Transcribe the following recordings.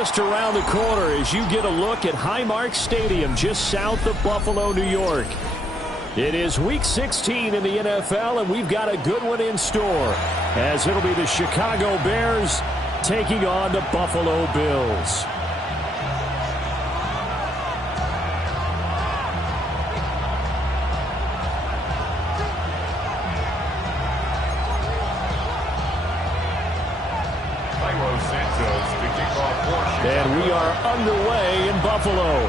just around the corner as you get a look at Highmark Stadium just south of Buffalo, New York. It is Week 16 in the NFL, and we've got a good one in store as it'll be the Chicago Bears taking on the Buffalo Bills. And we are underway in Buffalo.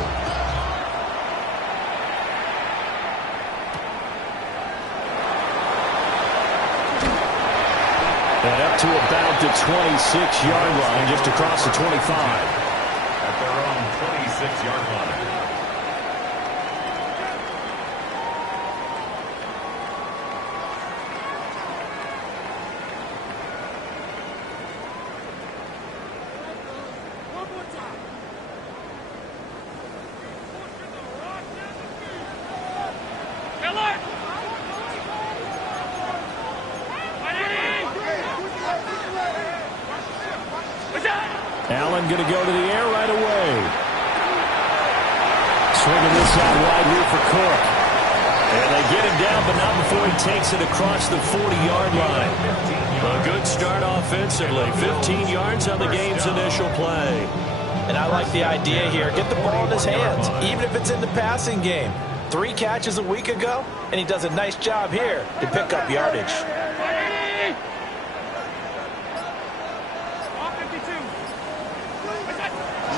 And up to about the 26-yard line, just across the 25. At their own 26-yard line. Allen going to go to the air right away. Swinging this out wide here for Cook. And they get him down, but not before he takes it across the 40-yard line. A good start offensively. 15 yards on the game's initial play. And I like the idea here. Get the ball in his hands, even if it's in the passing game. 3 catches a week ago, and he does a nice job here to pick up yardage.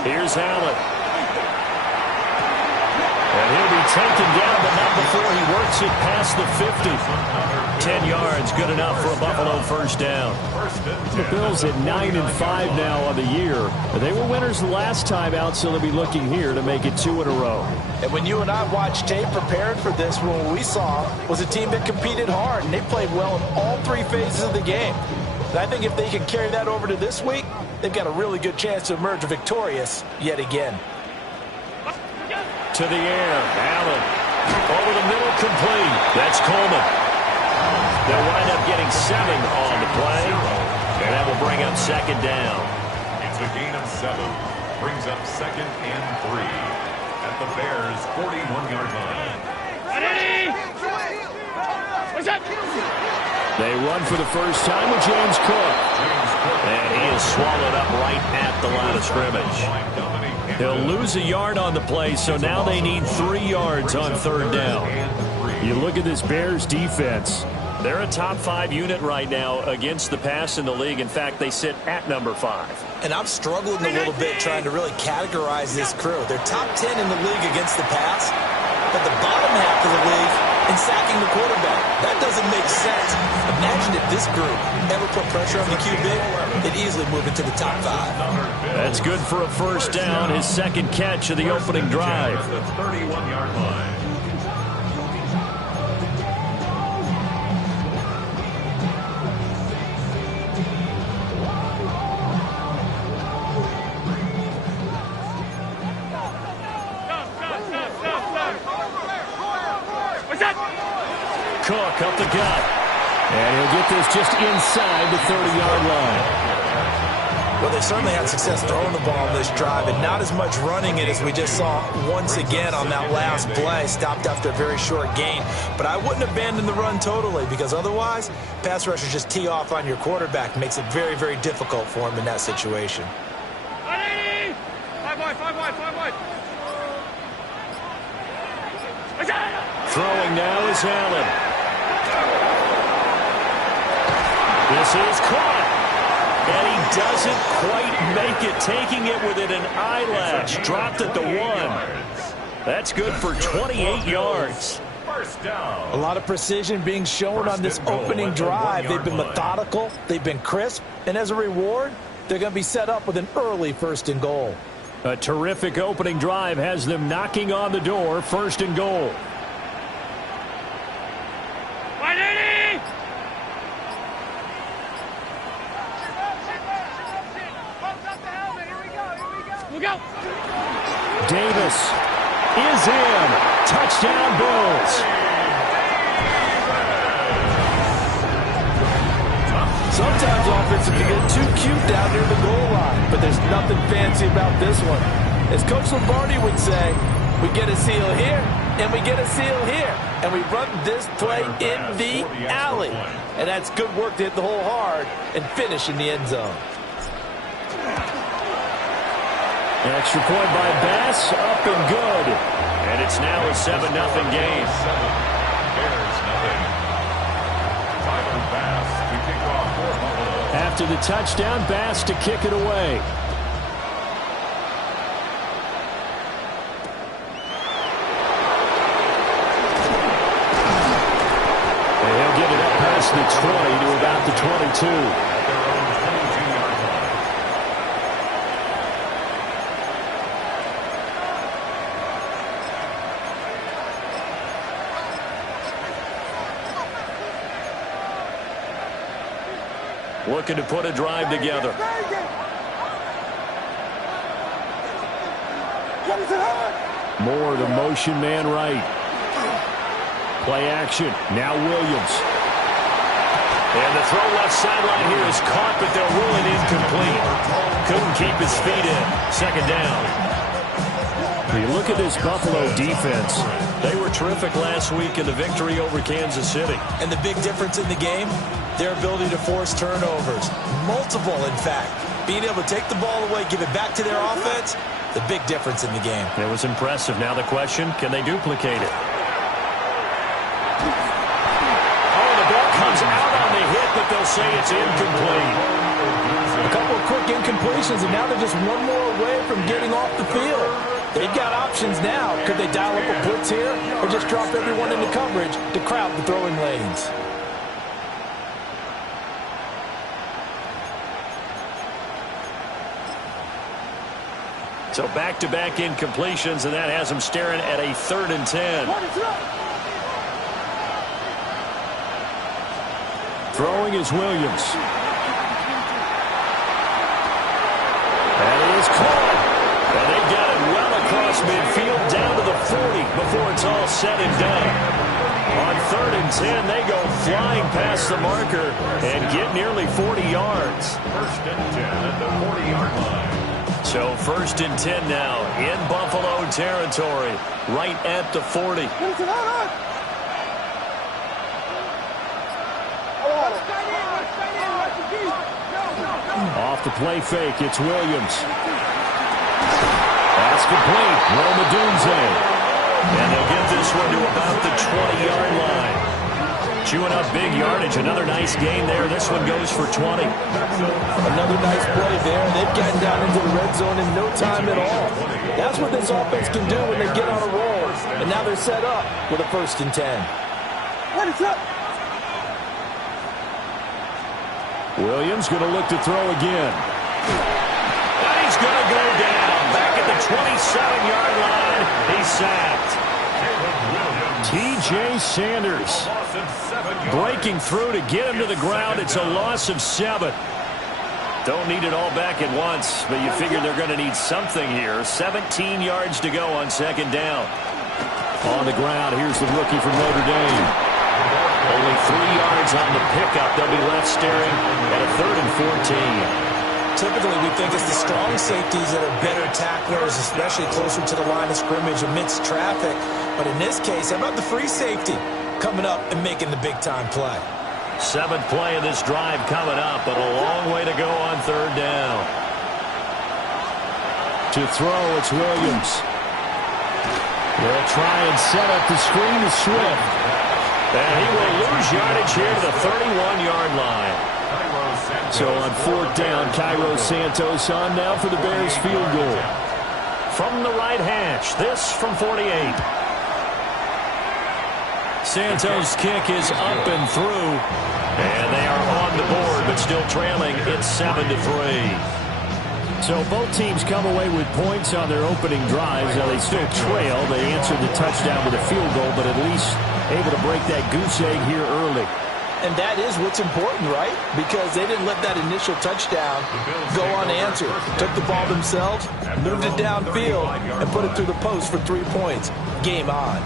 Here's Allen. And he'll be taken down, but not before he works it past the 50. 10 yards, good enough for a Buffalo first down. The Bills at 9-5 now on the year. They were winners the last time out, so they'll be looking here to make it 2 in a row. And when you and I watched tape preparing for this, what we saw was a team that competed hard, and they played well in all 3 phases of the game. And I think if they can carry that over to this week, they've got a really good chance to emerge victorious yet again. To the air, Allen. Over the middle, complete. That's Coleman. They'll wind up getting 7 on the play, and that will bring up second down. It's a gain of 7. Brings up 2nd and 3 at the Bears' 41-yard line. They run for the first time with James Cook. And he is swallowed up right at the line of scrimmage. He'll lose a yard on the play, so now they need 3 yards on third down. You look at this Bears defense. They're a top 5 unit right now against the pass in the league. In fact, they sit at number 5. And I'm struggling a little bit trying to really categorize this crew. They're top 10 in the league against the pass, but the bottom half of the league in sacking the quarterback. That doesn't make sense. Imagine if this group ever put pressure on the QB, they'd easily move into the top 5. That's good for a first down, his second catch of the opening drive. The 31-yard line. Cook up the gut. And he'll get this just inside the 30-yard line. Well, they certainly had success throwing the ball on this drive, and not as much running it as we just saw once again on that last play. Stopped after a very short gain. But I wouldn't abandon the run totally, because otherwise, pass rushers just tee off on your quarterback. Makes it very, very difficult for him in that situation. 5 wide. Throwing now is Allen. This is caught. And he doesn't quite make it, taking it within an eyelash. Dropped at the 1. That's good for 28 yards. First down. A lot of precision being shown on this opening drive. They've been methodical. They've been crisp. And as a reward, they're going to be set up with an early 1st and goal. A terrific opening drive has them knocking on the door. 1st and goal. Davis is in. Touchdown, Bills. Sometimes offensive can get too cute down near the goal line, but there's nothing fancy about this one. As Coach Lombardi would say, we get a seal here, and we get a seal here, and we run this play in the alley. And that's good work to hit the hole hard and finish in the end zone. An extra point by Bass, up and good. And it's now a 7-0 game. Bears nothing. Tyler Bass to kick off for Buffalo. After the touchdown, Bass to kick it away. And he'll get it up past the 20 to about the 22. At their own 22-yard line. Looking to put a drive together. Moore, the motion man right. Play action. Now Williams. And the throw left sideline here is caught, but they'll rule it incomplete. Couldn't keep his feet in. Second down. When you look at this Buffalo defense, they were terrific last week in the victory over Kansas City. And the big difference in the game, their ability to force turnovers. Multiple, in fact. Being able to take the ball away, give it back to their offense, the big difference in the game. It was impressive. Now the question, can they duplicate it? Oh, the ball comes out on the hit, but they'll say it's incomplete. A couple of quick incompletions, and now they're just one more away from getting off the field. They've got options now. Could they dial up a blitz here or just drop everyone into coverage to crowd the throwing lanes? So back-to-back incompletions, and that has them staring at a 3rd and 10. Throwing is Williams. And it is caught. And they've got it well across midfield down to the 40 before it's all said and done. On 3rd and 10, they go flying past the marker and get nearly 40 yards. 1st and 10 at the 40-yard line. So 1st and 10 now in Buffalo territory, right at the 40. Off the play fake, it's Williams. That's complete. Roma Dunze. And they'll get this one to about the 20-yard line. Chewing up big yardage. Another nice gain there. This one goes for 20. Another nice play there. They've gotten down into the red zone in no time at all. That's what this offense can do when they get on a roll. And now they're set up with a 1st and 10. What is up? Williams going to look to throw again. And he's going to go down. Back at the 27-yard line. He's sacked. T.J. Sanders breaking through to get him to the ground. It's a loss of 7. Don't need it all back at once, but you figure they're going to need something here. 17 yards to go on 2nd down. On the ground, here's the rookie from Notre Dame. Only 3 yards on the pickup. They'll be left staring at a 3rd and 14. Typically, we think it's the strong safeties that are better tacklers, especially closer to the line of scrimmage amidst traffic. But in this case, how about the free safety coming up and making the big-time play? 7th play of this drive coming up, but a long way to go on 3rd down. To throw, it's Williams. They'll try and set up the screen to Swift. And he will lose yardage here to the 31-yard line. So on 4th down, Cairo Santos on now for the Bears field goal. From the right hash, this from 48. Santos' kick is up and through. And they are on the board, but still trailing. It's 7-3. So both teams come away with points on their opening drives. Now they still trail. They answered the touchdown with a field goal, but at least able to break that goose egg here early. And that is what's important, right? Because they didn't let that initial touchdown go unanswered. Took the ball themselves, moved it downfield, and put it through the post for 3 points. Game on.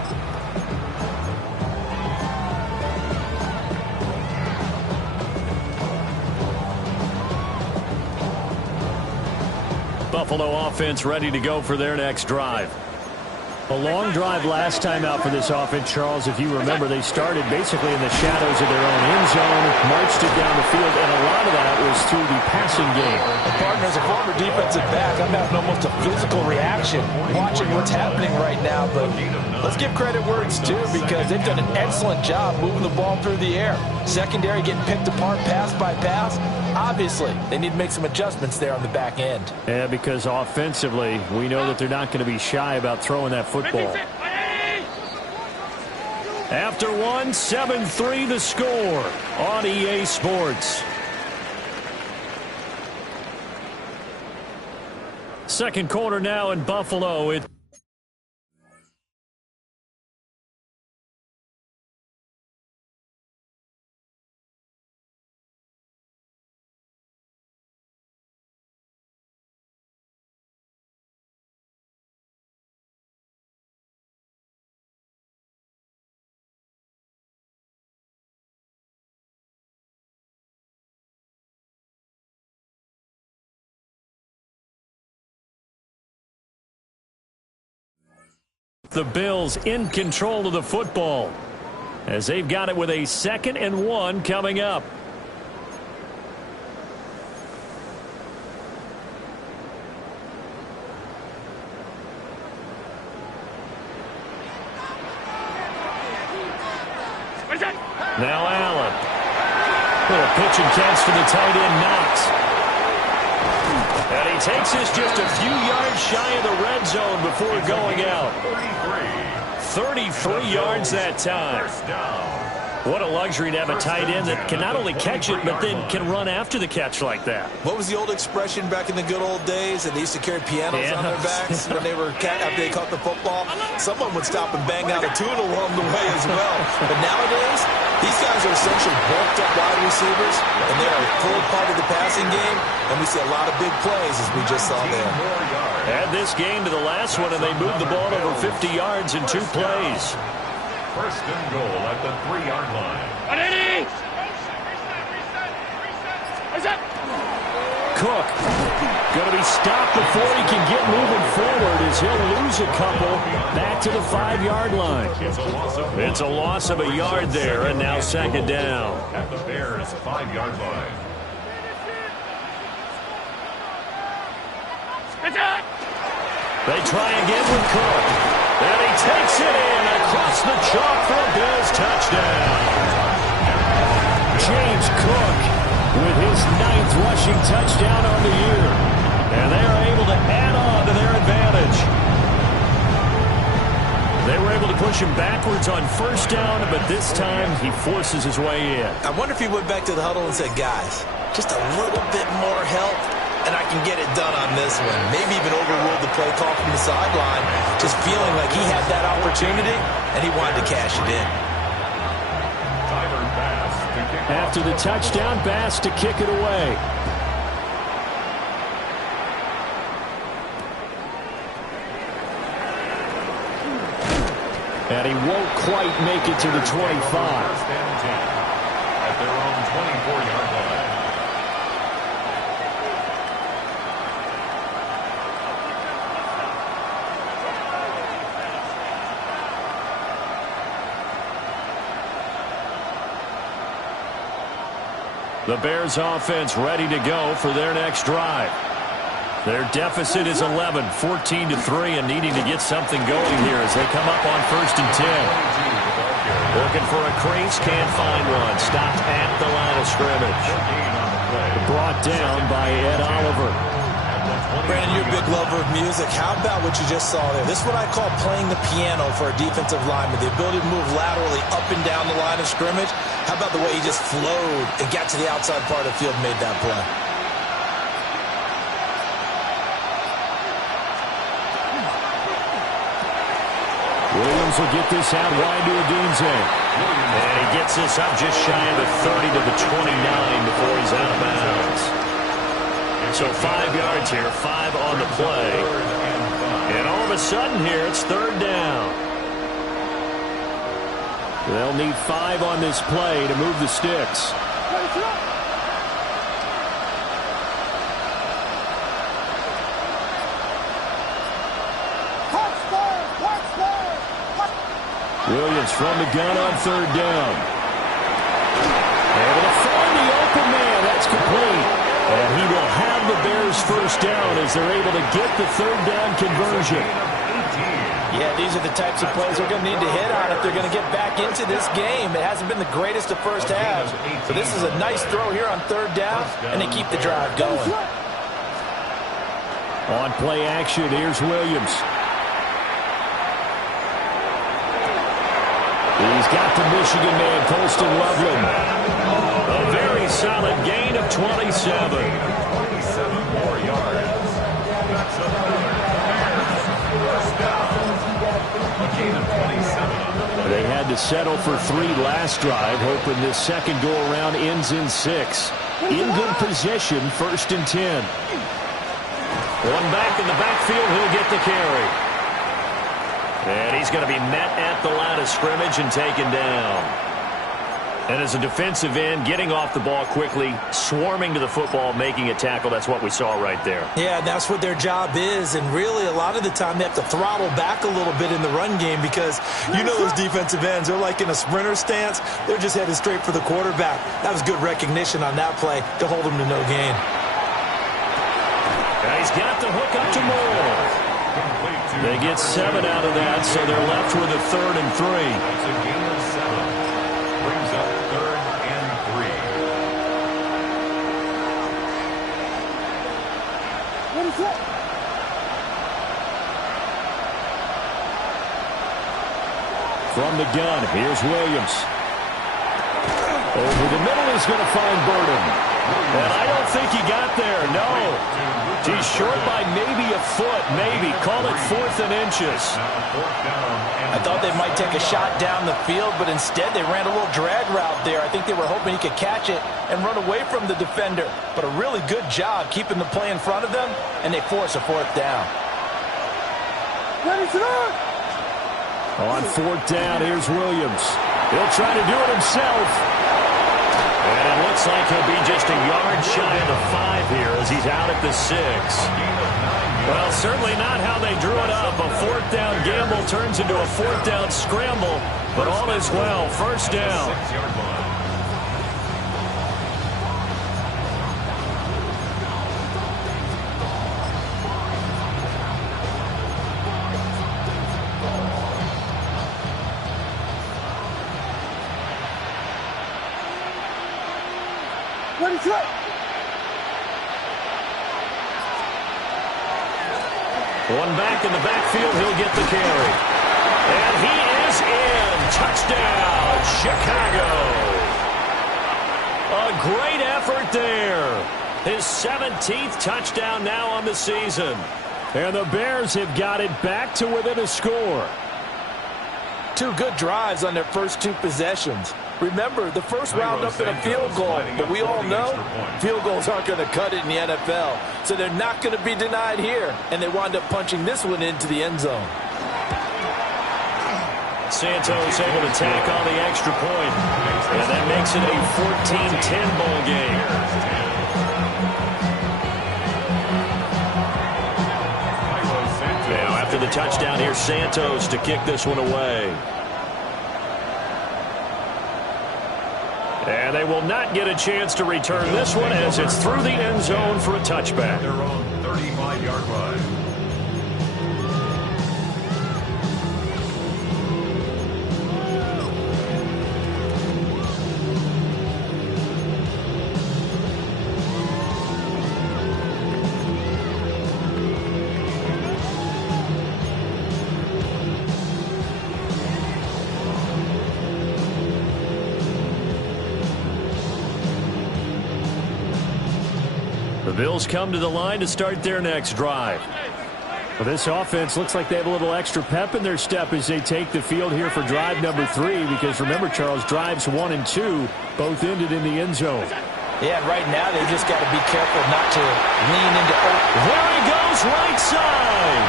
Buffalo offense ready to go for their next drive. A long drive last time out for this offense, Charles. If you remember, they started basically in the shadows of their own end zone, marched it down the field, and a lot of that was through the passing game. Partner, as a former defensive back, I'm having almost a physical reaction watching what's happening right now. But let's give credit where it's due, because they've done an excellent job moving the ball through the air. Secondary getting picked apart pass by pass. Obviously, they need to make some adjustments there on the back end. Yeah, because offensively, we know that they're not going to be shy about throwing that football. After one, 7-3 the score on EA Sports. Second quarter now in Buffalo. The Bills in control of the football as they've got it with a 2nd and 1 coming up. Now Allen. Little pitch and catch to the tight end, Knox. And he takes this just a few yards shy of the red zone before going out. 33 yards that time. What a luxury to have a tight end that can not only catch it, but then can run after the catch like that. What was the old expression back in the good old days? And they used to carry pianos on their backs when they were after they caught the football. Someone would stop and bang out a tune along the way as well. But nowadays, these guys are essentially bulked up wide receivers, and they are a full part of the passing game. And we see a lot of big plays, as we just saw there. Add this game to the last one, and they moved the ball over 50 yards in 2 plays. First and goal at the 3-yard line. Cook going to be stopped before he can get moving forward as he'll lose a couple back to the 5-yard line. It's a loss of a yard there, and now 2nd down. At the Bears' 5-yard line. They try again with Cook. And he takes it in across the chalk for a Bills touchdown. James Cook with his 9th rushing touchdown on the year. And they are able to add on to their advantage. They were able to push him backwards on 1st down, but this time he forces his way in. I wonder if he went back to the huddle and said, guys, just a little bit more help, and I can get it done on this one. Maybe even overruled the play call from the sideline, just feeling like he had that opportunity, and he wanted to cash it in. After the touchdown, Bass to kick it away. And he won't quite make it to the 25. At their own 24-yard line. The Bears offense ready to go for their next drive. Their deficit is 11, 14-3, and needing to get something going here as they come up on 1st and 10. Looking for a crease, can't find one. Stopped at the line of scrimmage. Brought down by Ed Oliver. Brandon, you're a big lover of music. How about what you just saw there? This is what I call playing the piano for a defensive lineman. The ability to move laterally up and down the line of scrimmage. How about the way he just flowed and got to the outside part of the field and made that play? Williams will get this out wide to Odunze. And he gets this up just shy of the 30 to the 29 before he's out of bounds. So 5 yards here, 5 on the play. And all of a sudden here, it's 3rd down. They'll need 5 on this play to move the sticks. Williams from the gun on third down. Able to find the open man. That's complete. And he will have the Bears first down as they're able to get the third down conversion. Yeah, these are the types of plays they're going to need to hit on if they're going to get back into this game. It hasn't been the greatest of first halves. So this is a nice throw here on third down, and they keep the drive going. On play action, here's Williams. He's got the Michigan man, Colston Loveland. A very solid gain of 27. 27 more yards. That's a gain of 27. They had to settle for 3 last drive, hoping this second go-around ends in 6. In good position, 1st and 10. One back in the backfield, he'll get the carry. And he's going to be met at the line of scrimmage and taken down. And as a defensive end, getting off the ball quickly, swarming to the football, making a tackle, that's what we saw right there. Yeah, that's what their job is. And really, a lot of the time, they have to throttle back a little bit in the run game because you know those defensive ends, they're like in a sprinter stance. They're just headed straight for the quarterback. That was good recognition on that play to hold them to no gain. And he's got the hook up to Moore. They get 7 out of that, so they're left with a 3rd and 3. That's a gain of 7. Brings up 3rd and 3. What is that? From the gun, here's Williams. Over the middle is going to find Burden. And I don't think he got there, no. He's short by maybe a foot, maybe. Call it 4th and inches. I thought they might take a shot down the field, but instead they ran a little drag route there. I think they were hoping he could catch it and run away from the defender. But a really good job keeping the play in front of them, and they force a 4th down. Ready to run! On 4th down, here's Williams. He'll try to do it himself. And it looks like he'll be just a yard shy of the 5 here as he's out at the 6. Well, certainly not how they drew it up. A 4th down gamble turns into a 4th down scramble, but all is well. First down. Ready to run! One back in the backfield, he'll get the carry. And he is in. Touchdown, Chicago. A great effort there. His 17th touchdown now on the season. And the Bears have got it back to within a score. 2 good drives on their first 2 possessions. Remember, the first wound up in a field goal, but we all know field goals aren't going to cut it in the NFL, so they're not going to be denied here, and they wind up punching this one into the end zone. Santos able to tack on the extra point, and that makes it a 14-10 ball game. Now, after the touchdown, here's Santos to kick this one away. And they will not get a chance to return this one as it's through the end zone for a touchback. Their own 35-yard line. The Bills come to the line to start their next drive. Well, this offense looks like they have a little extra pep in their step as they take the field here for drive number 3, because remember, Charles, drives 1 and 2 both ended in the end zone. Yeah, right now they just got to be careful not to lean into open. There he goes, right side.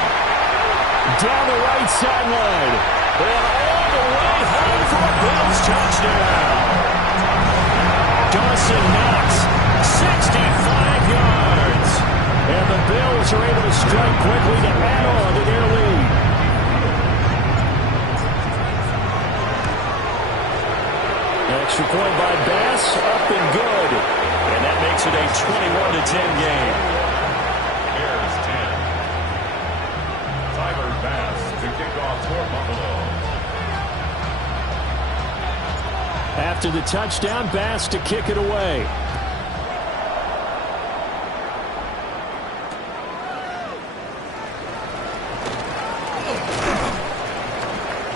Down the right sideline. And all the way home for a Bills touchdown. Dawson Knox, 65 yards. And the Bills are able to strike quickly to add on to their lead. kickoff for Buffalo. After the touchdown, Bass to kick it away.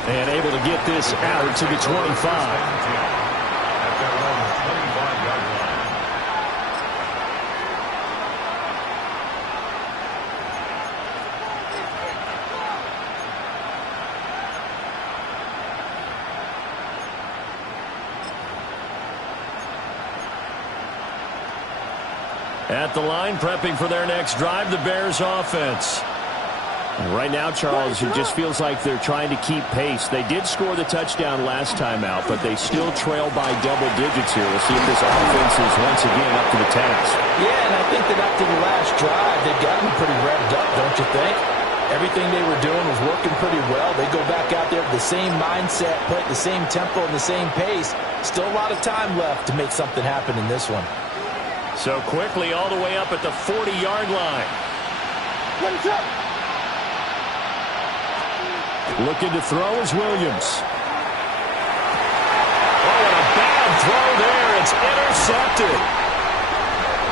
And able to get this out to the 25. At the line, prepping for their next drive, the Bears offense. Right now, Charles, it just feels like they're trying to keep pace. They did score the touchdown last time out, but they still trail by double digits here. We'll see if this offense is once again up to the task. Yeah, and I think that after the last drive, they've gotten pretty revved up, don't you think? Everything they were doing was working pretty well. They go back out there with the same mindset, play at the same tempo and the same pace. Still a lot of time left to make something happen in this one. So quickly all the way up at the 40-yard line. What's up? Looking to throw is Williams. Oh, and a bad throw there. It's intercepted.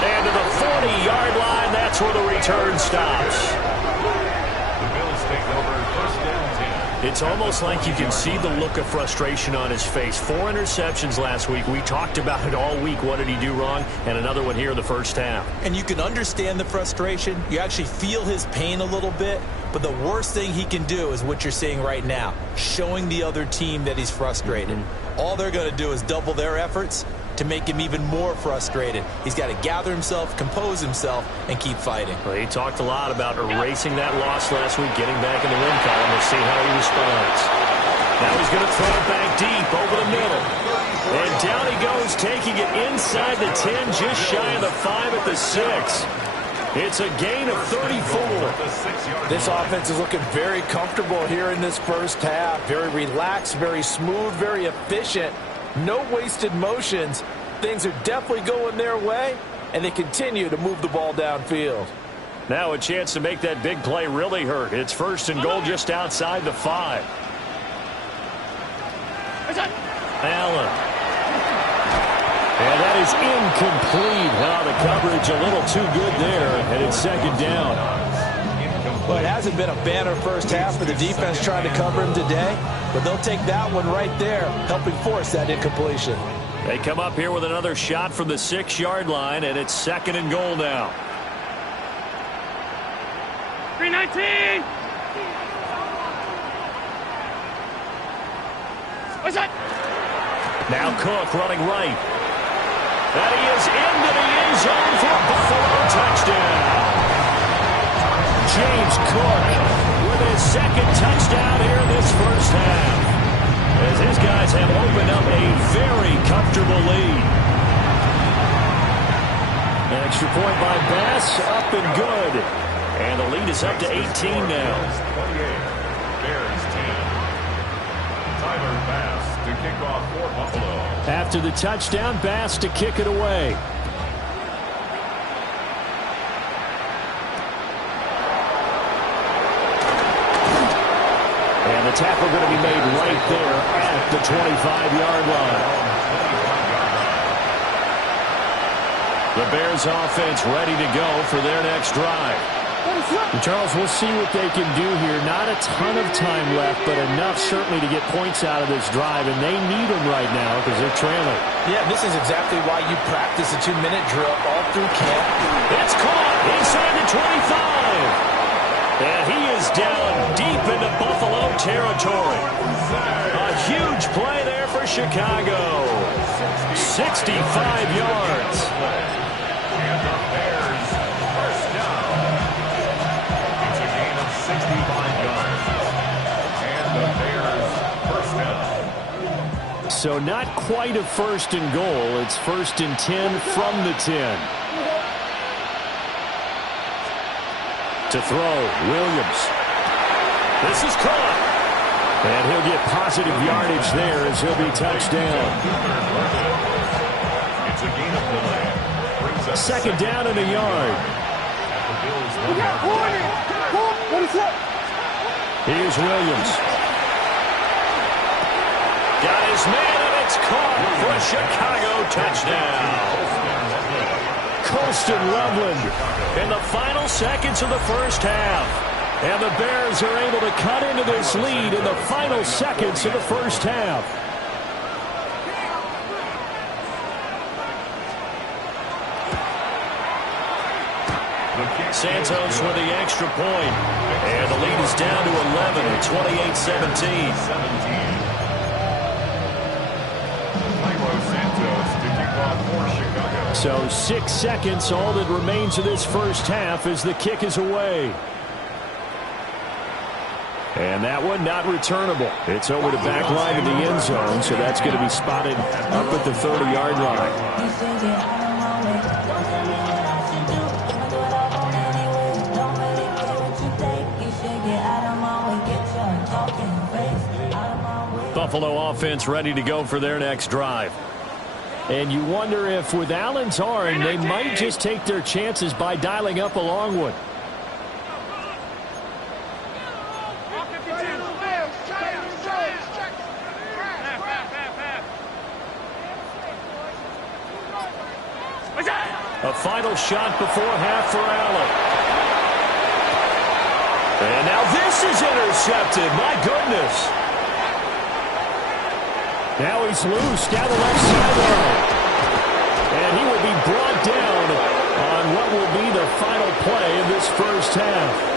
And to the 40-yard line, that's where the return stops. The Bills take over first down 10. It's almost like you can see the look of frustration on his face. 4 interceptions last week. We talked about it all week. What did he do wrong? And another one here in the first half. And you can understand the frustration. You actually feel his pain a little bit. But the worst thing he can do is what you're seeing right now, showing the other team that he's frustrated. All they're going to do is double their efforts to make him even more frustrated. He's got to gather himself, compose himself, and keep fighting. Well, he talked a lot about erasing that loss last week, getting back in the win column. We'll see how he responds. Now he's going to throw it back deep over the middle. And down he goes, taking it inside the 10, just shy of the 5 at the 6. It's a gain of 34. This offense is looking very comfortable here in this first half. Very relaxed, very smooth, very efficient. No wasted motions. Things are definitely going their way, and they continue to move the ball downfield. Now a chance to make that big play really hurt. It's first and goal just outside the 5. Allen. And that is incomplete. Now the coverage a little too good there, and it's second down. Well, it hasn't been a banner first half for the defense trying to cover him today, but they'll take that one right there, helping force that incompletion. They come up here with another shot from the 6-yard line, and it's second and goal now. 319. What's that? Now Cook running right. And he is into the end zone for a Buffalo touchdown. James Cook with his second touchdown here in this first half, as his guys have opened up a very comfortable lead. An extra point by Bass, up and good. And the lead is up to 18 now. 28, Bears 10. Tyler Bass to kick off for Buffalo. After the touchdown, Bass to kick it away. And the tackle going to be made right there at the 25-yard line. The Bears offense ready to go for their next drive. And Charles, we'll see what they can do here. Not a ton of time left, but enough certainly to get points out of this drive, and they need them right now because they're trailing. Yeah, this is exactly why you practice a 2-minute drill all through camp. It's caught inside the 25. And he is down deep into Buffalo territory. A huge play there for Chicago. 65 yards. And the Bears first down. It's a gain of 65 yards. And the Bears first down. So not quite a first and goal. It's first and 10 from the 10. To throw, Williams. This is caught. And he'll get positive yardage there as he'll be touched down. It's a gain of 9. Second down and a yard. We got corner. What is up? Here's Williams. his man, and it's caught for a Chicago touchdown. Colston Loveland in the final seconds of the first half. And the Bears are able to cut into this lead in the final seconds of the first half. Santos with the extra point. And the lead is down to 11 at 28-17. So 6 seconds, all that remains of this first half as the kick is away. And that one not returnable. It's over the back line of the end zone, so that's going to be spotted up at the 30-yard line. Buffalo offense ready to go for their next drive. And you wonder if with Allen's arm, they might just take their chances by dialing up a long one. A final shot before half for Allen. And now this is intercepted. My goodness. Now he's loose down the left sideline. And he will be brought down on what will be the final play of this first half.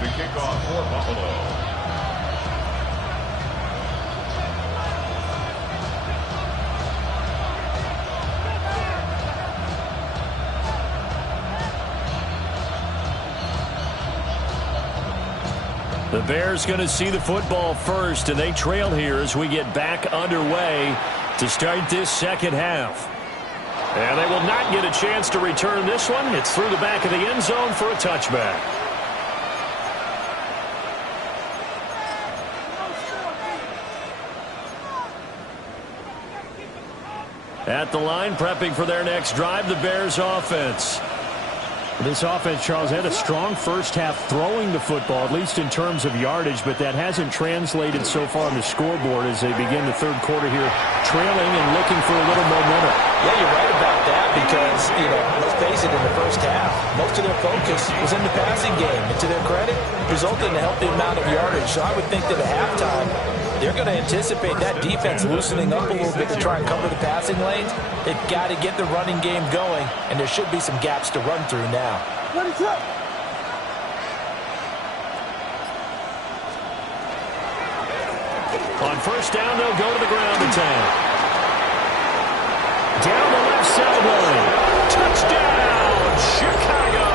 To kick off for Buffalo. The Bears going to see the football first, and they trail here as we get back underway to start this second half. And they will not get a chance to return this one. It's through the back of the end zone for a touchback. At the line, prepping for their next drive, the Bears offense. This offense, Charles, had a strong first half throwing the football, at least in terms of yardage, but that hasn't translated so far on the scoreboard as they begin the third quarter here, trailing and looking for a little momentum. Yeah, you're right about that because, let's face it, in the first half, most of their focus was in the passing game. And to their credit, resulted in a healthy amount of yardage. So I would think that at halftime, they're going to anticipate that defense loosening up a little bit to try and cover the passing lanes. They've got to get the running game going, and there should be some gaps to run through now. On first down, they'll go to the ground attack. Down the left sideline. Touchdown, Chicago!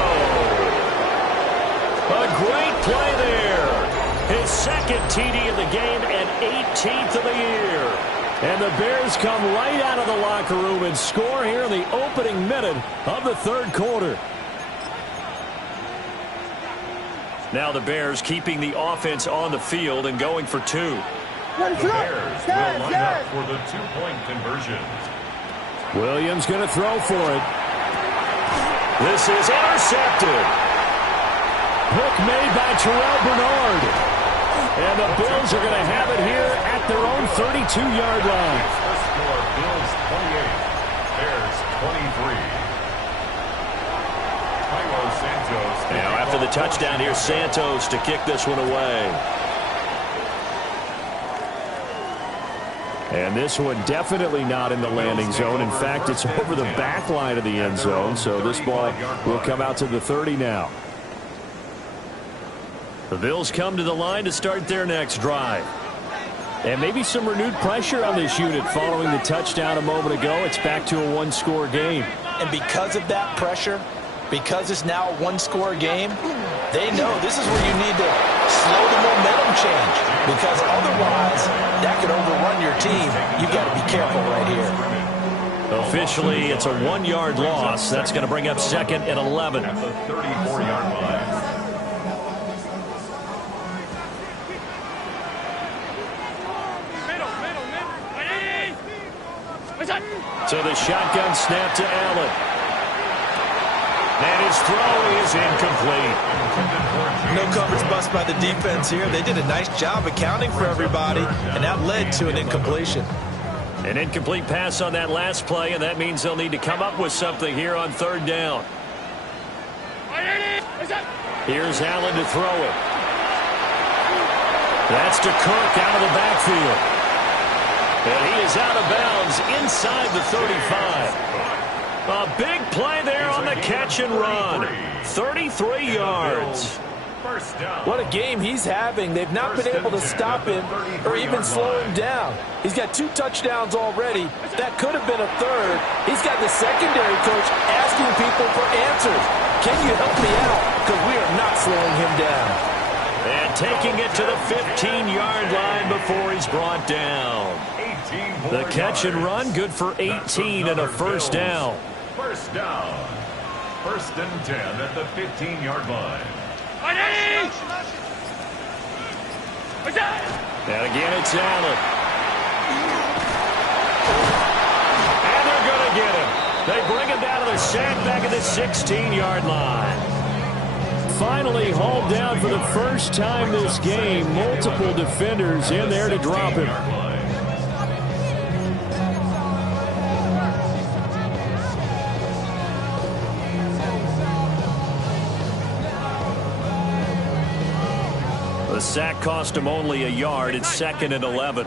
A great play there. His second TD of the game and 18th of the year. And the Bears come right out of the locker room and score here in the opening minute of the third quarter. Now the Bears keeping the offense on the field and going for two. The Bears will line up for the two-point conversion. Williams going to throw for it. This is intercepted. Hook made by Terrell Bernard. And the Bills are going to have it here at their own 32-yard line. The score, Bills 28, Bears 23. Now after the touchdown, here's Santos to kick this one away. And this one definitely not in the landing zone. In fact, it's over the back line of the end zone. So this ball will come out to the 30 now. The Bills come to the line to start their next drive. And maybe some renewed pressure on this unit following the touchdown a moment ago. It's back to a one-score game. And because of that pressure, because it's now a one-score game, they know this is where you need to slow the momentum change, because otherwise that could overrun your team. You've got to be careful right here. Officially, it's a 1-yard loss. That's going to bring up second and 11. At the 34-yard line. So the shotgun snap to Allen. And his throw is incomplete. No coverage bust by the defense here. They did a nice job accounting for everybody, and that led to an incompletion. An incomplete pass on that last play, and that means they'll need to come up with something here on third down. Here's Allen to throw it. That's to Kirk out of the backfield. And he is out of bounds inside the 35. A big play there on the catch and run. 33 yards. What a game he's having. They've not been able to stop him or even slow him down. He's got 2 touchdowns already. That could have been a third. He's got the secondary coach asking people for answers. Can you help me out? Because we are not slowing him down. And taking it to the 15-yard line before he's brought down. The catch and run, good for 18 and a first down. First down. First and 10 at the 15-yard line. And again, it's Allen. And they're going to get him. They bring him down to the sack back at the 16-yard line. Finally hauled down for the first time this game. Multiple defenders in there to drop him. The sack cost him only a yard. It's second and 11.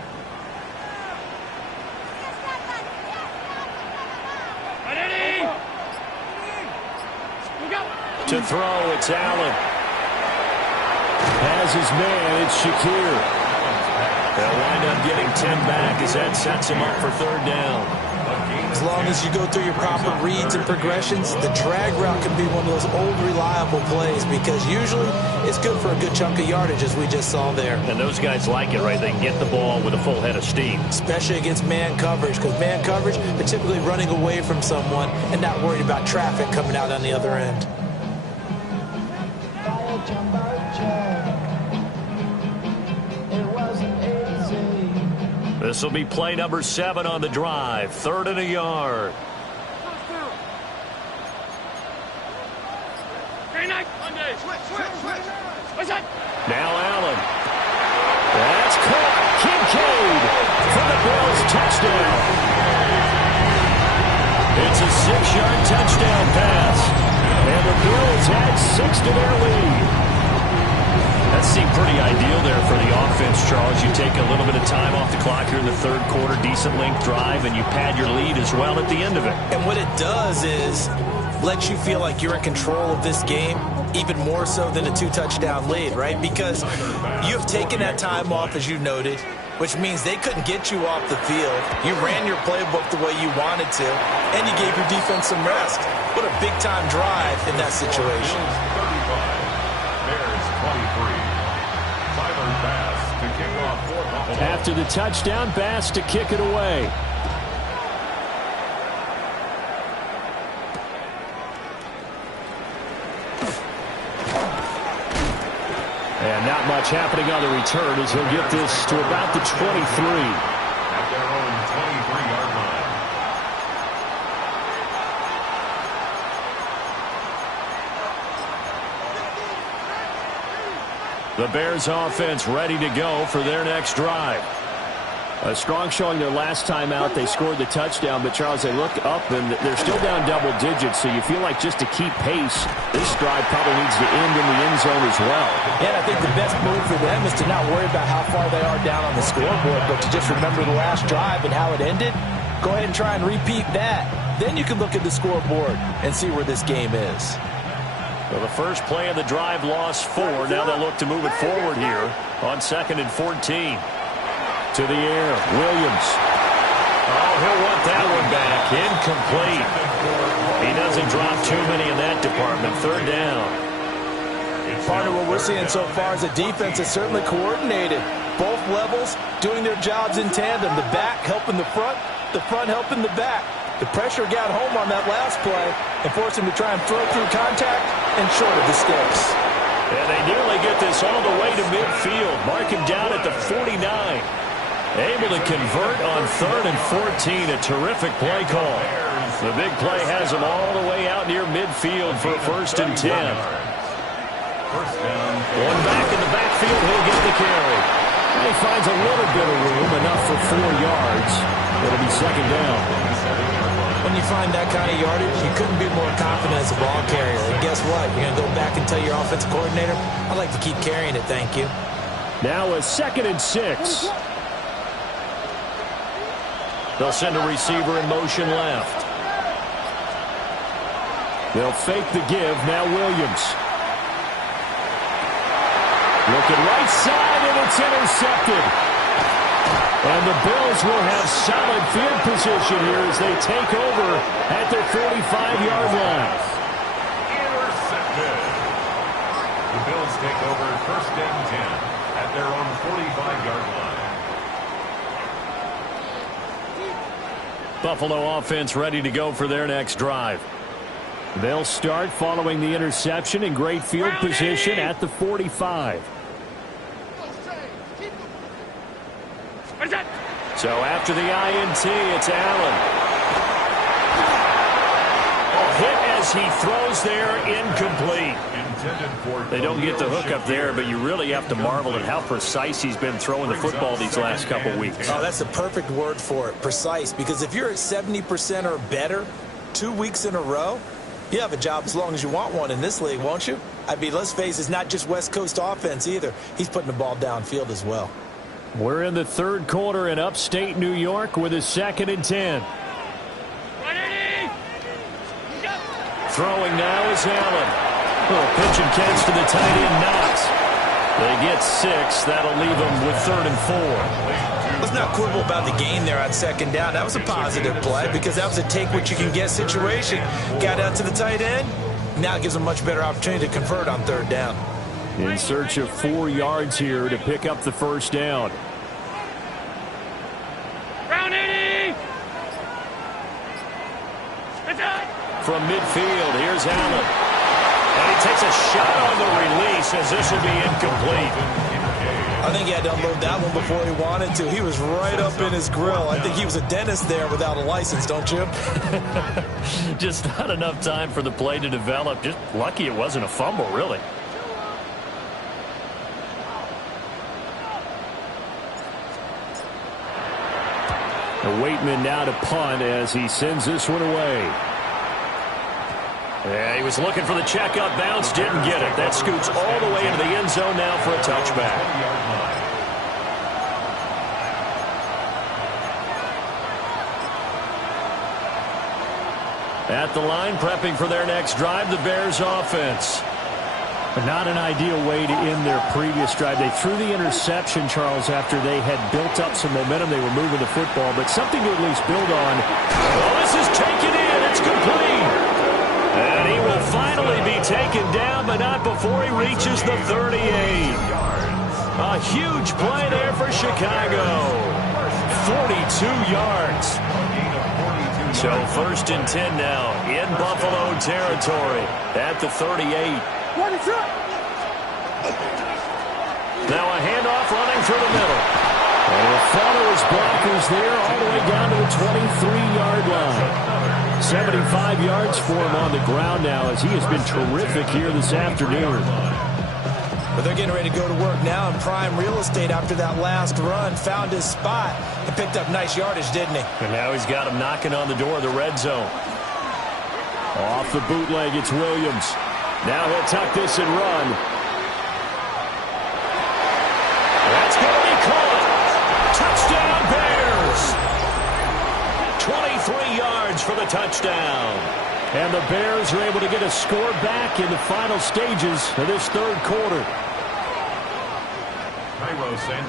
To throw, it's Allen. Has his man, it's Shakir. They'll wind up getting 10 back as that sets him up for third down. As long as you go through your proper reads and progressions, the drag route can be one of those old reliable plays because usually it's good for a good chunk of yardage as we just saw there. And those guys like it, right? They can get the ball with a full head of steam. Especially against man coverage, because man coverage, they're typically running away from someone and not worried about traffic coming out on the other end. This will be play number 7 on the drive. Third and a yard. Now Allen. That's caught. Kincaid for the Bills touchdown. It's a 6-yard touchdown pass. And the Bills had 6 to their lead. That seemed pretty ideal there for the offense, Charles. You take a little bit of time off the clock here in the third quarter, decent length drive, and you pad your lead as well at the end of it. And what it does is let you feel like you're in control of this game, even more so than a 2-touchdown lead, right? Because you've taken that time off, as you noted, which means they couldn't get you off the field. You ran your playbook the way you wanted to, and you gave your defense some rest. What a big-time drive in that situation. After the touchdown, Bass to kick it away. And not much happening on the return as he'll get this to about the 23. At their own 23-yard line. The Bears offense ready to go for their next drive. A strong showing their last time out. They scored the touchdown, but Charles, they look up and they're still down double digits, so you feel like just to keep pace, this drive probably needs to end in the end zone as well. Yeah, I think the best move for them is to not worry about how far they are down on the scoreboard, but to just remember the last drive and how it ended. Go ahead and try and repeat that. Then you can look at the scoreboard and see where this game is. Well, the first play of the drive lost 4. Now they'll look to move it forward here on 2nd and 14. To the air, Williams. Oh, he'll want that one back. Incomplete. He doesn't drop too many in that department. Third down. It's Partner, what we're seeing so far is a defense that's certainly coordinated. Both levels doing their jobs in tandem. The back helping the front helping the back. The pressure got home on that last play and forced him to try and throw through contact and short of the sticks. And they nearly get this all the way to midfield. Mark him down at the 49. Able to convert on 3rd and 14. A terrific play call. The big play has him all the way out near midfield for a 1st and 10. One back in the backfield. He'll get the carry. He finds a little bit of room, enough for 4 yards. It'll be 2nd down. When you find that kind of yardage, you couldn't be more confident as a ball carrier. And guess what? You're going to go back and tell your offensive coordinator, I'd like to keep carrying it, thank you. Now a 2nd and 6. They'll send a receiver in motion left. They'll fake the give. Now Williams. Looking right side, and it's intercepted. And the Bills will have solid field position here as they take over at their 45-yard line. Intercepted. The Bills take over 1st and 10 at their own 45-yard line. Buffalo offense ready to go for their next drive. They'll start following the interception in great field position at the 45. So after the INT, it's Allen. Hit as he throws there, incomplete. They don't get the hook up there, but you really have to marvel at how precise he's been throwing the football these last couple weeks. Oh, that's the perfect word for it, precise, because if you're at 70% or better 2 weeks in a row, you have a job as long as you want one in this league, won't you? I mean, let's face it, it's not just West Coast offense either. He's putting the ball downfield as well. We're in the 3rd quarter in upstate New York with a 2nd and 10. Throwing now is Allen. Little pitch and catch to the tight end, Knox. They get 6. That'll leave them with 3rd and 4. Let's not quibble about the gain there on 2nd down. That was a positive play because that was a take-what-you-can-get situation. Got out to the tight end. Now it gives them a much better opportunity to convert on 3rd down. In search of 4 yards here to pick up the 1st down. Round 80. From midfield, here's Allen. And he takes a shot on the release as this will be incomplete. I think he had to unload that one before he wanted to. He was right up in his grill. I think he was a dentist there without a license, don't you? Just not enough time for the play to develop. Just lucky it wasn't a fumble, really. Waitman now to punt as he sends this one away. Yeah, he was looking for the check-up bounce, didn't get it. That scoots all the way into the end zone now for a touchback. At the line, prepping for their next drive, the Bears offense. Not an ideal way to end their previous drive. They threw the interception, Charles, after they had built up some momentum. They were moving the football, but something to at least build on. Oh, this is taken in. It's complete. And he will finally be taken down, but not before he reaches the 38. A huge play there for Chicago. 42 yards. So 1st and 10 now in Buffalo territory at the 38. Now a handoff running through the middle. And he'll follow his blockers there all the way down to the 23-yard line. 75 yards for him on the ground now as he has been terrific here this afternoon. But they're getting ready to go to work now in prime real estate after that last run. Found his spot and picked up nice yardage, didn't he? And now he's got him knocking on the door of the red zone. Off the bootleg, it's Williams. Now he'll tuck this and run. That's going to be caught. Touchdown, Bears. 23 yards for the touchdown. And the Bears are able to get a score back in the final stages of this 3rd quarter.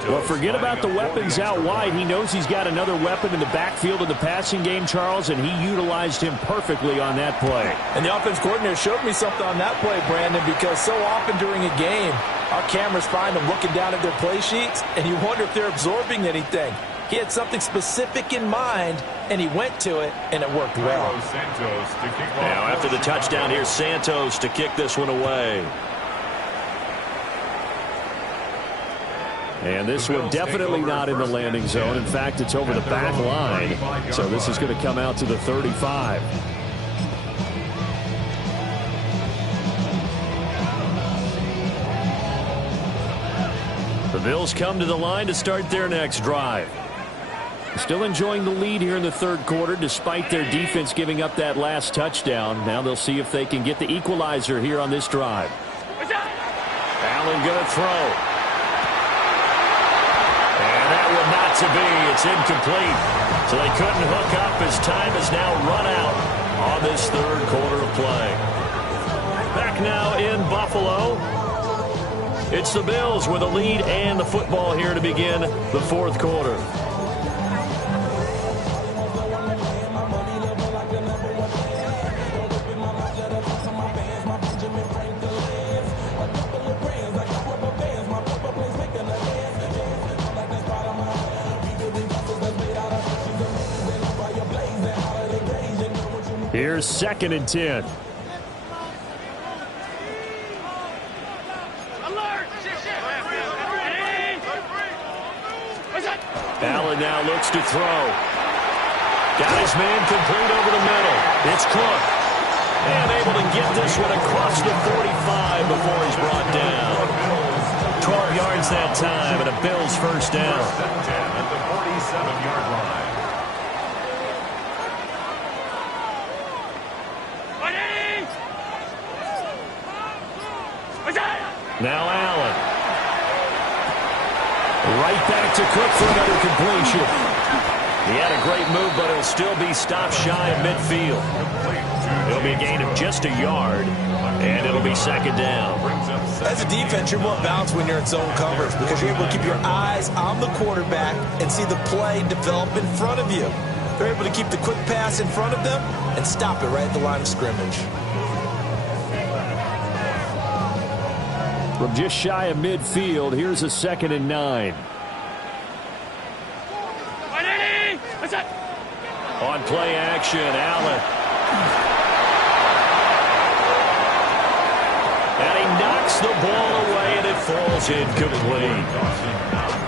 Well, forget about the weapons out wide. He knows he's got another weapon in the backfield of the passing game, Charles, and he utilized him perfectly on that play. And the offense coordinator showed me something on that play, Brandon, because so often during a game, our cameras find them looking down at their play sheets, and you wonder if they're absorbing anything. He had something specific in mind, and he went to it, and it worked well. Now, after the touchdown, here's Santos to kick this one away. And this one definitely not in the landing zone. In fact, it's over the back line. So this is going to come out to the 35. The Bills come to the line to start their next drive. Still enjoying the lead here in the third quarter despite their defense giving up that last touchdown. Now they'll see if they can get the equalizer here on this drive. Allen going to throw. And that one not to be. It's incomplete. So they couldn't hook up as time has now run out on this third quarter of play. Back now in Buffalo. It's the Bills with a lead and the football here to begin the fourth quarter. Here's 2nd and 10. Allen now looks to throw. Got his man complete over the middle. It's Cook. And able to get this one across the 45 before he's brought down. 12 yards that time and a Bills first down. At the 47-yard line. Now Allen. Right back to Cook for another completion. He had a great move, but he'll still be stopped shy of midfield. It'll be a gain of just a yard, and it'll be 2nd down. As a defense, you're more balanced when you're in zone coverage because you're able to keep your eyes on the quarterback and see the play develop in front of you. They're able to keep the quick pass in front of them and stop it right at the line of scrimmage. From just shy of midfield, here's a 2nd and 9. On play action, Allen. And he knocks the ball away, and it falls incomplete.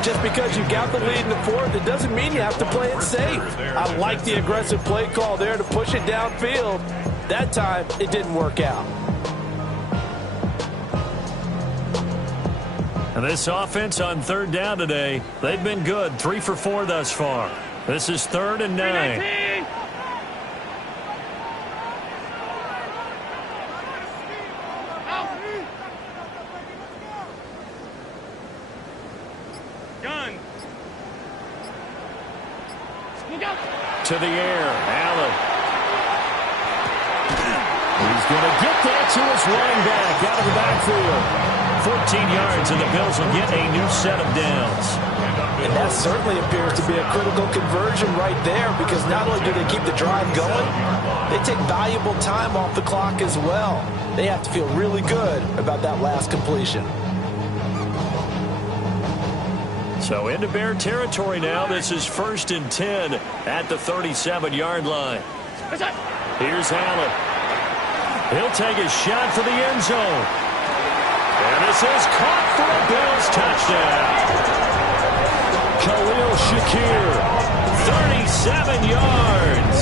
Just because you got the lead in the fourth, it doesn't mean you have to play it safe. I like the aggressive play call there to push it downfield. That time, it didn't work out. And this offense on 3rd down today, they've been good. 3 for 4 thus far. This is 3rd and 9. To the air, Allen. He's going to get that to his running back out of the backfield. 14 yards, and the Bills will get a new set of downs. And that certainly appears to be a critical conversion right there because not only do they keep the drive going, they take valuable time off the clock as well. They have to feel really good about that last completion. So into Bear territory now. This is 1st and 10 at the 37-yard line. Here's Allen. He'll take a shot for the end zone. And this is caught for a Bills touchdown. Khalil Shakir, 37 yards.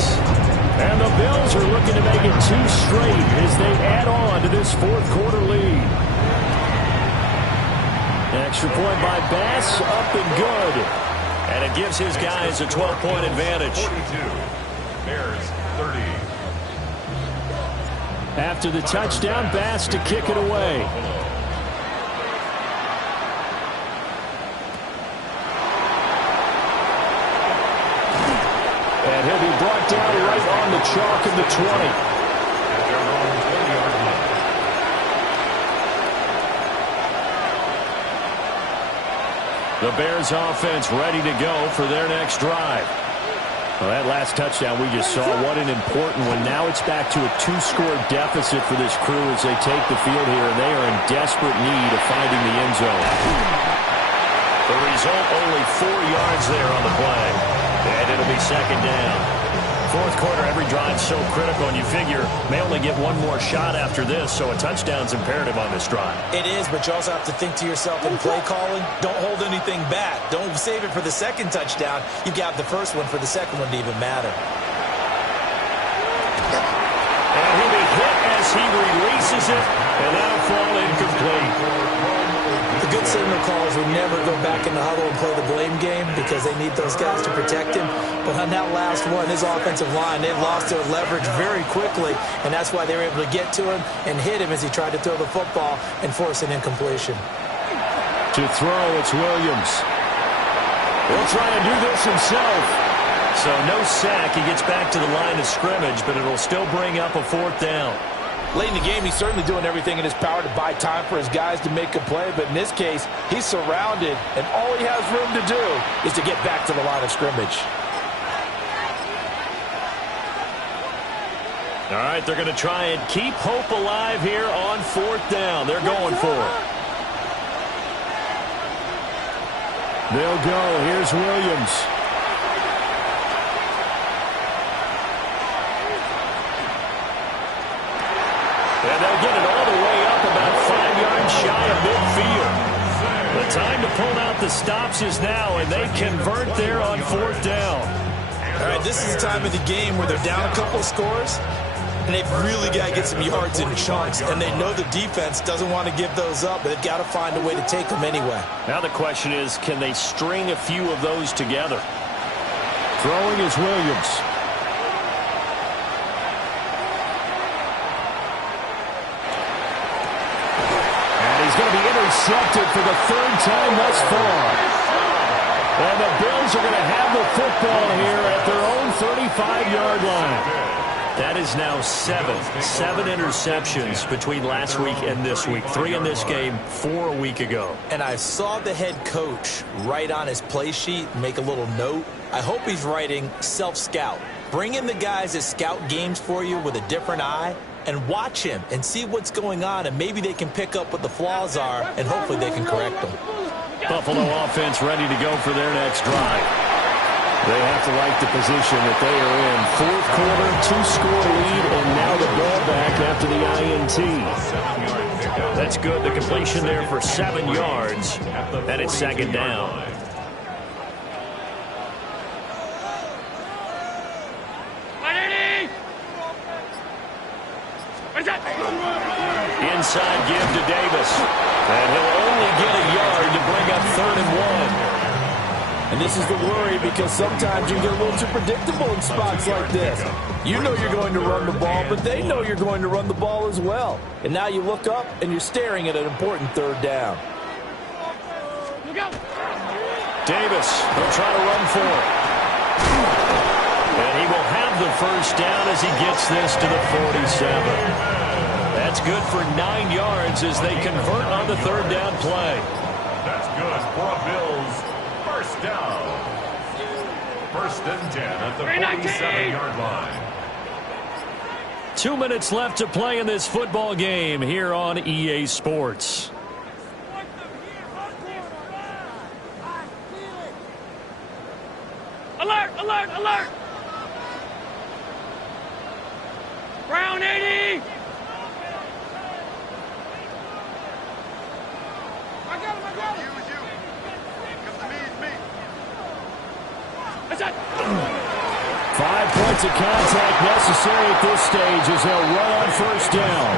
And the Bills are looking to make it 2 straight as they add on to this fourth quarter lead. Extra point by Bass, up and good. And it gives his guys a 12-point advantage. 42. Bears 30. After the touchdown, Bass to kick it away. And he'll be brought down right on the chalk of the 20. The Bears offense ready to go for their next drive. Well, that last touchdown we just saw, what an important one. Now it's back to a 2-score deficit for this crew as they take the field here, and they are in desperate need of finding the end zone. The result, only 4 yards there on the play. And it'll be second down. Fourth quarter, every drive's so critical, and you figure may only get one more shot after this, so a touchdown's imperative on this drive. It is, but you also have to think to yourself in play calling, don't hold anything back. Don't save it for the second touchdown. You got the first one for the second one to even matter. And he'll be hit as he releases it, and that'll fall incomplete. The good signal callers would never go back in the huddle and play the blame game because they need those guys to protect him. But on that last one, his offensive line, they lost their leverage very quickly, and that's why they were able to get to him and hit him as he tried to throw the football and force an incompletion. To throw, it's Williams. He'll try and do this himself. So no sack. He gets back to the line of scrimmage, but it'll still bring up a fourth down. Late in the game, he's certainly doing everything in his power to buy time for his guys to make a play. But in this case, he's surrounded, and all he has room to do is to get back to the line of scrimmage. All right, they're going to try and keep hope alive here on fourth down. They're going for it. They'll go. Here's Williams. And they'll get it all the way up about 5 yards shy of midfield. The time to pull out the stops is now, and they convert there on fourth down. All right, this is the time of the game where they're down a couple of scores, and they've really got to get some yards in chunks, and they know the defense doesn't want to give those up, but they've got to find a way to take them anyway. Now the question is, can they string a few of those together? Throwing is Williams. He's going to be intercepted for the third time thus far. And the Bills are going to have the football here at their own 35-yard line. That is now 7 interceptions between last week and this week. 3 in this game, 4 a week ago. And I saw the head coach write on his play sheet, make a little note. I hope he's writing self-scout. Bring in the guys that scout games for you with a different eye, and watch him and see what's going on, and maybe they can pick up what the flaws are, and hopefully they can correct them. Buffalo offense ready to go for their next drive. They have to like the position that they are in. Fourth quarter, 2-score lead, and now the ball back after the INT. That's good. The completion there for 7 yards, and it's second down. Inside give to Davis. And he'll only get a yard to bring up 3rd and 1. And this is the worry, because sometimes you get a little too predictable in spots like this. You know you're going to run the ball, but they know you're going to run the ball as well. And now you look up, and you're staring at an important 3rd down. Davis will try to run for it. And he will have the first down as he gets this to the 47. That's good for 9 yards as they convert on the 3rd down play. That's good for a Bills first down. 1st and 10 at the 47-yard line. 2 minutes left to play in this football game here on EA Sports. Alert, alert, alert! Brown 80! That's it! 5 points of contact necessary at this stage as they'll run on first down.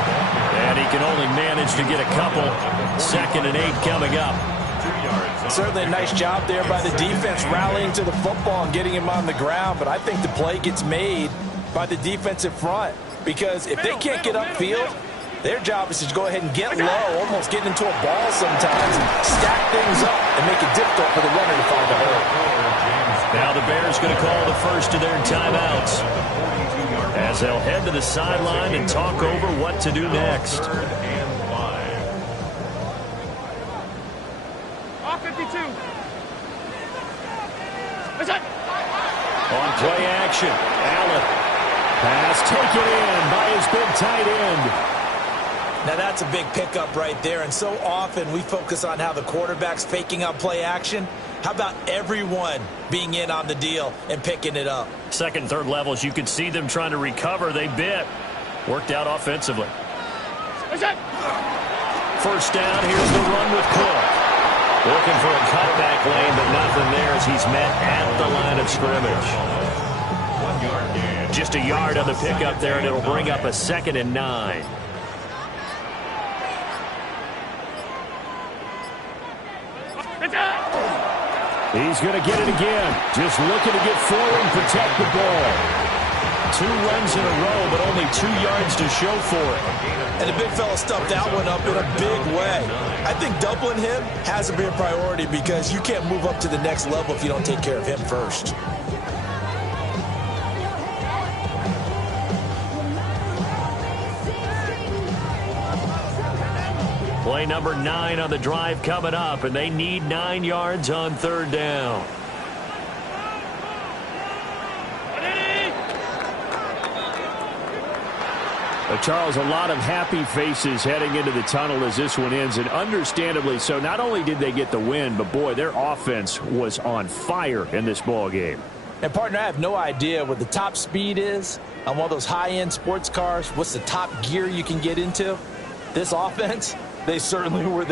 And he can only manage to get a couple. 2nd and 8 coming up. 2 yards. Certainly a nice job there by the defense rallying to the football and getting him on the ground. But I think the play gets made by the defensive front, because if they can't get upfield, their job is to go ahead and get low, almost getting into a ball sometimes, and stack things up and make it difficult for the runner to find a hole. Now the Bears going to call the first of their timeouts as they'll head to the sideline and talk over what to do next. 3rd and 5. Off 52. On play action, Allen. Pass taken in by his big tight end. Now that's a big pickup right there, and so often we focus on how the quarterback's faking out play action. How about everyone being in on the deal and picking it up? Second, third levels, you could see them trying to recover. They bit. Worked out offensively. First down, here's the run with Cook. Looking for a cutback lane, but nothing there as he's met at the line of scrimmage. 1 yard gain. Just a yard on the pickup there, and it'll bring up a 2nd and 9. He's going to get it again. Just looking to get forward and protect the ball. 2 runs in a row, but only 2 yards to show for it. And the big fella stuffed that one up in a big way. I think doubling him has to be a priority because you can't move up to the next level if you don't take care of him first. Play number 9 on the drive coming up, and they need 9 yards on 3rd down. Charles, a lot of happy faces heading into the tunnel as this one ends, and understandably so. Not only did they get the win, but boy, their offense was on fire in this ball game. And partner, I have no idea what the top speed is on one of those high-end sports cars. What's the top gear you can get into? This offense, they certainly were there.